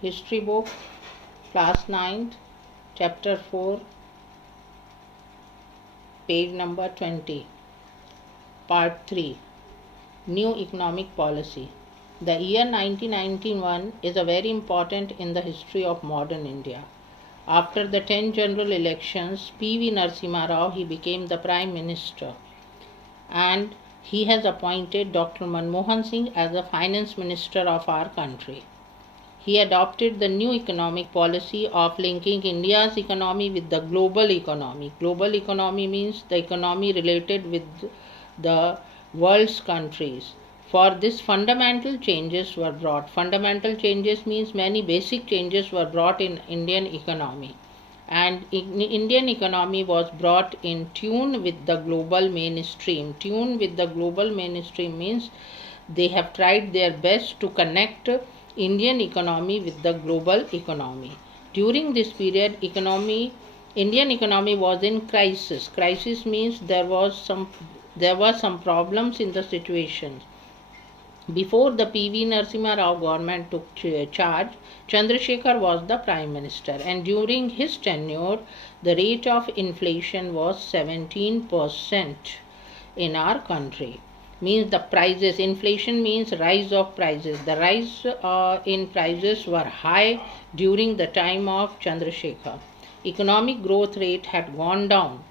History book, class 9, chapter 4, page number 20, part 3, New Economic Policy. The year 1991 is a very important in the history of modern India. After the 10 general elections, P.V. Narasimha Rao, he became the Prime Minister, and he has appointed Dr. Manmohan Singh as the Finance Minister of our country. He adopted the new economic policy of linking India's economy with the global economy. Global economy means the economy related with the world's countries. For this, fundamental changes were brought. Fundamental changes means many basic changes were brought in Indian economy. And Indian economy was brought in tune with the global mainstream. Tune with the global mainstream means they have tried their best to connect Indian economy with the global economy. During this period, Indian economy was in crisis. Crisis means there were some problems in the situation. Before the P.V. Narasimha Rao government took charge, Chandrasekhar was the Prime Minister, and during his tenure, the rate of inflation was 17% in our country. Means the prices, inflation means rise of prices. The rise in prices were high during the time of Chandrasekhar. Economic growth rate had gone down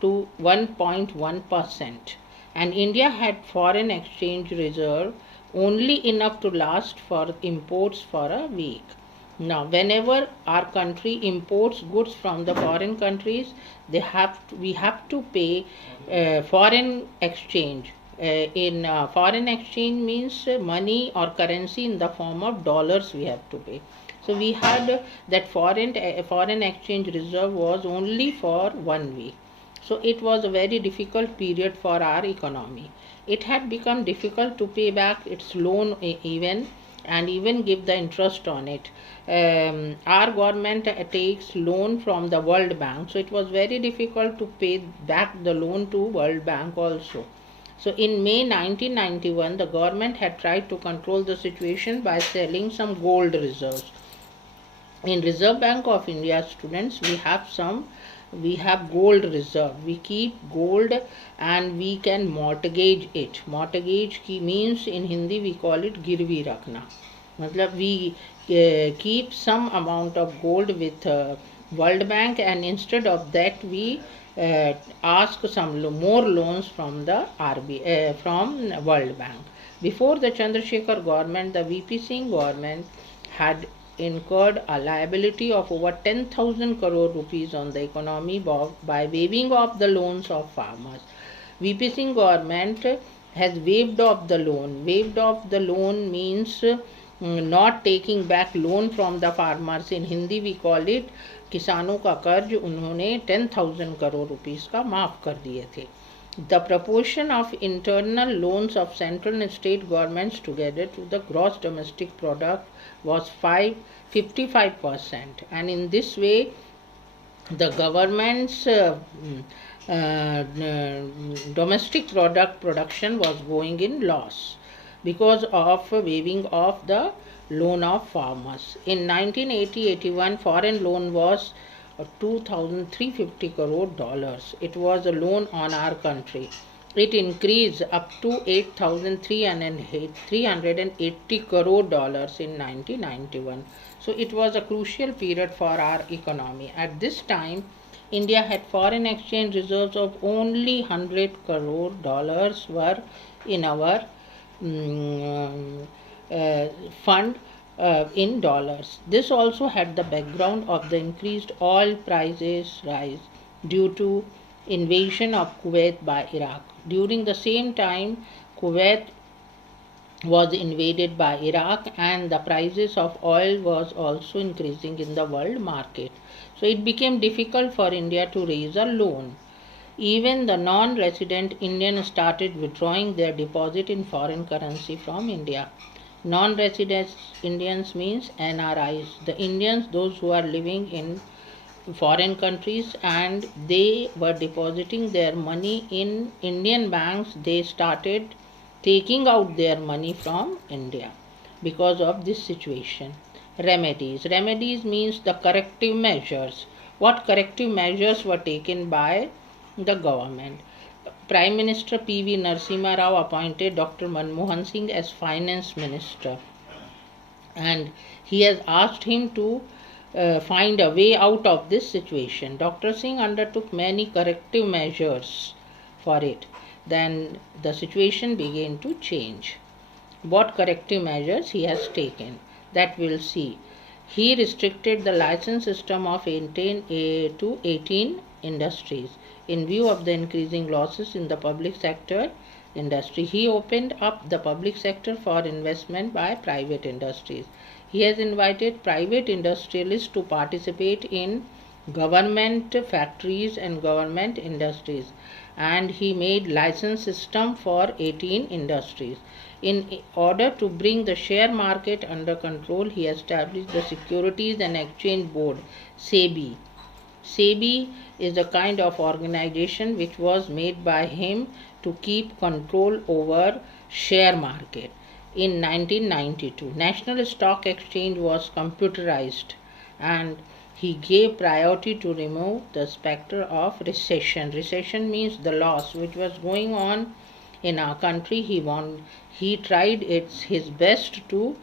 to 1.1%, and India had foreign exchange reserve only enough to last for imports for a week. Now, whenever our country imports goods from the foreign countries, we have to pay foreign exchange. In foreign exchange means money or currency in the form of dollars we have to pay. So we had that foreign exchange reserve was only for 1 week. So it was a very difficult period for our economy. It had become difficult to pay back its loan even give the interest on it. Our government takes loan from the World Bank, so it was very difficult to pay back the loan to World Bank also. So in May 1991, the government had tried to control the situation by selling some gold reserves. In Reserve Bank of India, students, we have gold reserve. We keep gold and we can mortgage it. Mortgage means in Hindi we call it girvi rakhna. Matlab we keep some amount of gold with World Bank, and instead of that we ask some more loans from the from World Bank. Before the Chandrasekhar government, the VP Singh government had incurred a liability of over 10,000 crore rupees on the economy by waiving off the loans of farmers. VP Singh government has waived off the loan. Waived off the loan means not taking back loan from the farmers. In Hindi we call it किसानों का कर्ज उन्होंने 10,000 crore rupees का माफ़ कर दिए थे. The proportion of internal loans of central and state governments together to the gross domestic product was 55%, and in this way the government's domestic product production was going in loss because of waiving off the loan of farmers. In 1980-81, foreign loan was $2,350 crore. It was a loan on our country. It increased up to $8,380 crore in 1991. So it was a crucial period for our economy. At this time, India had foreign exchange reserves of only $100 crore were in our fund in dollars. This also had the background of the increased oil prices rise due to invasion of Kuwait by Iraq. During the same time, Kuwait was invaded by Iraq, and the prices of oil was also increasing in the world market. So it became difficult for India to raise a loan. Even the non-resident Indians started withdrawing their deposit in foreign currency from India. Non-resident Indians means NRIs, the Indians, those who are living in foreign countries and they were depositing their money in Indian banks. They started taking out their money from India because of this situation. Remedies. Remedies means the corrective measures. What corrective measures were taken by the government? Prime Minister P.V. Narasimha Rao appointed Dr. Manmohan Singh as Finance Minister, and he has asked him to find a way out of this situation. Dr. Singh undertook many corrective measures for it. Then the situation began to change. What corrective measures he has taken, that we'll see. He restricted the license system of 18 to 18 industries in view of the increasing losses in the public sector industry. He opened up the public sector for investment by private industries. He has invited private industrialists to participate in government factories and government industries, and he made license system for 18 industries. In order to bring the share market under control, he established the Securities and Exchange Board, SEBI. SEBI is a kind of organization which was made by him to keep control over share market. In 1992, National Stock Exchange was computerized, and he gave priority to remove the specter of recession. Recession means the loss which was going on in our country. He tried his best to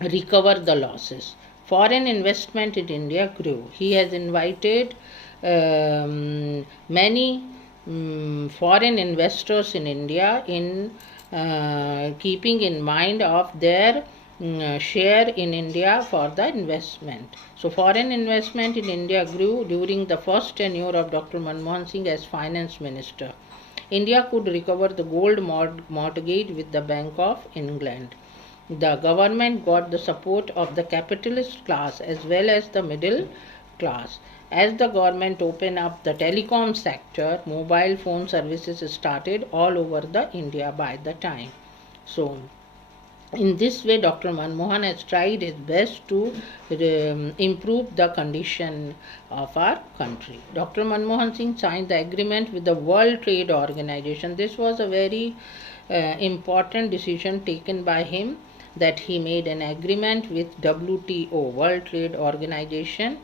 recover the losses. Foreign investment in India grew. He has invited many foreign investors in India in keeping in mind of their share in India for the investment. So foreign investment in India grew during the first tenure of Dr. Manmohan Singh as Finance Minister. India could recover the gold mortgage with the Bank of England. The government got the support of the capitalist class as well as the middle class. As the government opened up the telecom sector, mobile phone services started all over the India by the time. So in this way, Dr. Manmohan has tried his best to improve the condition of our country. Dr. Manmohan Singh signed the agreement with the World Trade Organization. This was a very important decision taken by him, that he made an agreement with WTO, World Trade Organization,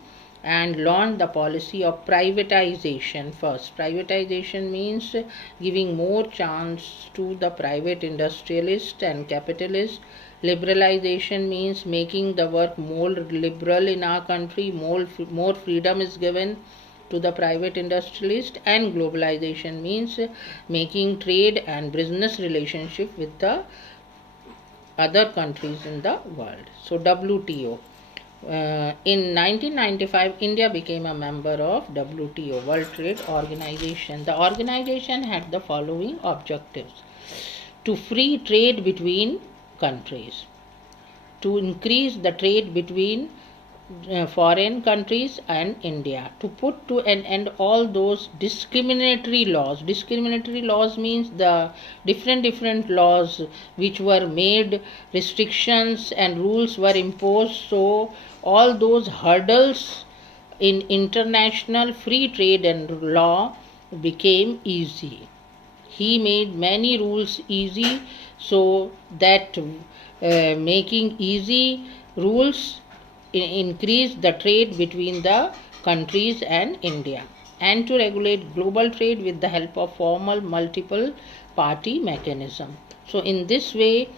and launched the policy of privatization first. Privatization means giving more chance to the private industrialist and capitalist. Liberalization means making the work more liberal in our country, more freedom is given to the private industrialist. And globalization means making trade and business relationship with the other countries in the world. So WTO. In 1995, India became a member of WTO, World Trade Organization. The organization had the following objectives: to free trade between countries, to increase the trade between foreign countries and India, to put to an end all those discriminatory laws. Discriminatory laws means the different laws which were made, restrictions and rules were imposed, so all those hurdles in international free trade and law became easy. He made many rules easy, so that making easy rules increase the trade between the countries and India, and to regulate global trade with the help of formal multiple party mechanism. So in this way,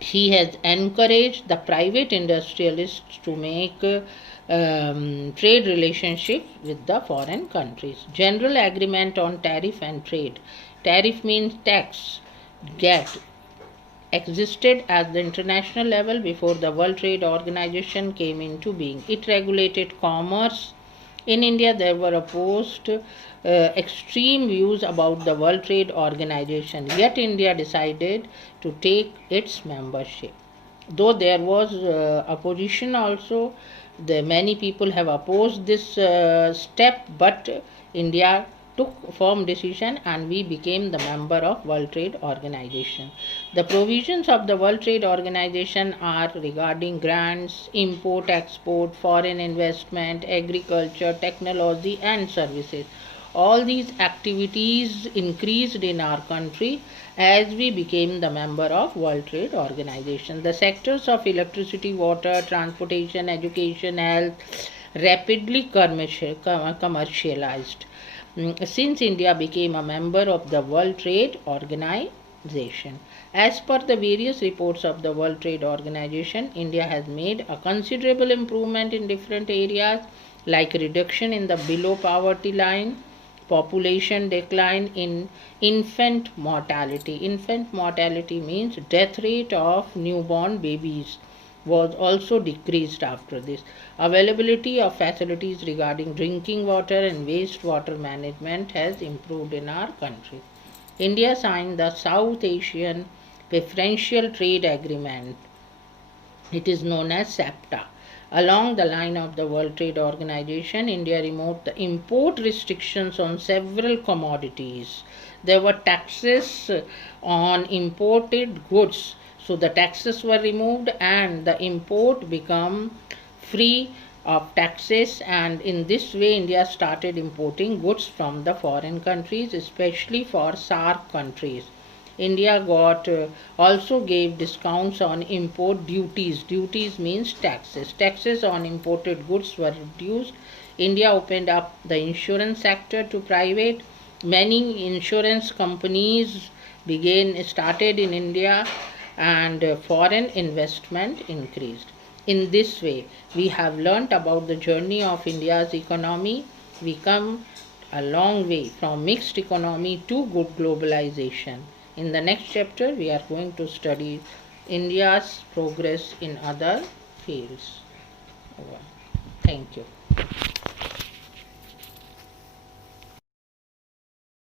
he has encouraged the private industrialists to make trade relationships with the foreign countries. General agreement on tariff and trade. Tariff means tax, GATT, existed at the international level before the World Trade Organization came into being. It regulated commerce. In India, there were opposed extreme views about the World Trade Organization, yet India decided to take its membership. Though there was opposition also, many people have opposed this step, but India took firm decision and we became the member of World Trade Organization. The provisions of the World Trade Organization are regarding grants, import, export, foreign investment, agriculture, technology and services. All these activities increased in our country as we became the member of World Trade Organization. The sectors of electricity, water, transportation, education, health rapidly commercialized since India became a member of the World Trade Organization. As per the various reports of the World Trade Organization, India has made a considerable improvement in different areas like reduction in the below poverty line, population decline, in infant mortality. Infant mortality means death rate of newborn babies was also decreased after this. Availability of facilities regarding drinking water and wastewater management has improved in our country. India signed the South Asian Preferential Trade Agreement. It is known as SAPTA. Along the line of the World Trade Organization, India removed the import restrictions on several commodities. There were taxes on imported goods, so the taxes were removed and the import became free of taxes, and in this way India started importing goods from the foreign countries, especially for SAARC countries. India got also gave discounts on import duties. Duties means taxes. Taxes on imported goods were reduced. India opened up the insurance sector to private. Many insurance companies started in India, and foreign investment increased. In this way, we have learnt about the journey of India's economy. We come a long way from mixed economy to good globalization. In the next chapter, we are going to study India's progress in other fields. Thank you.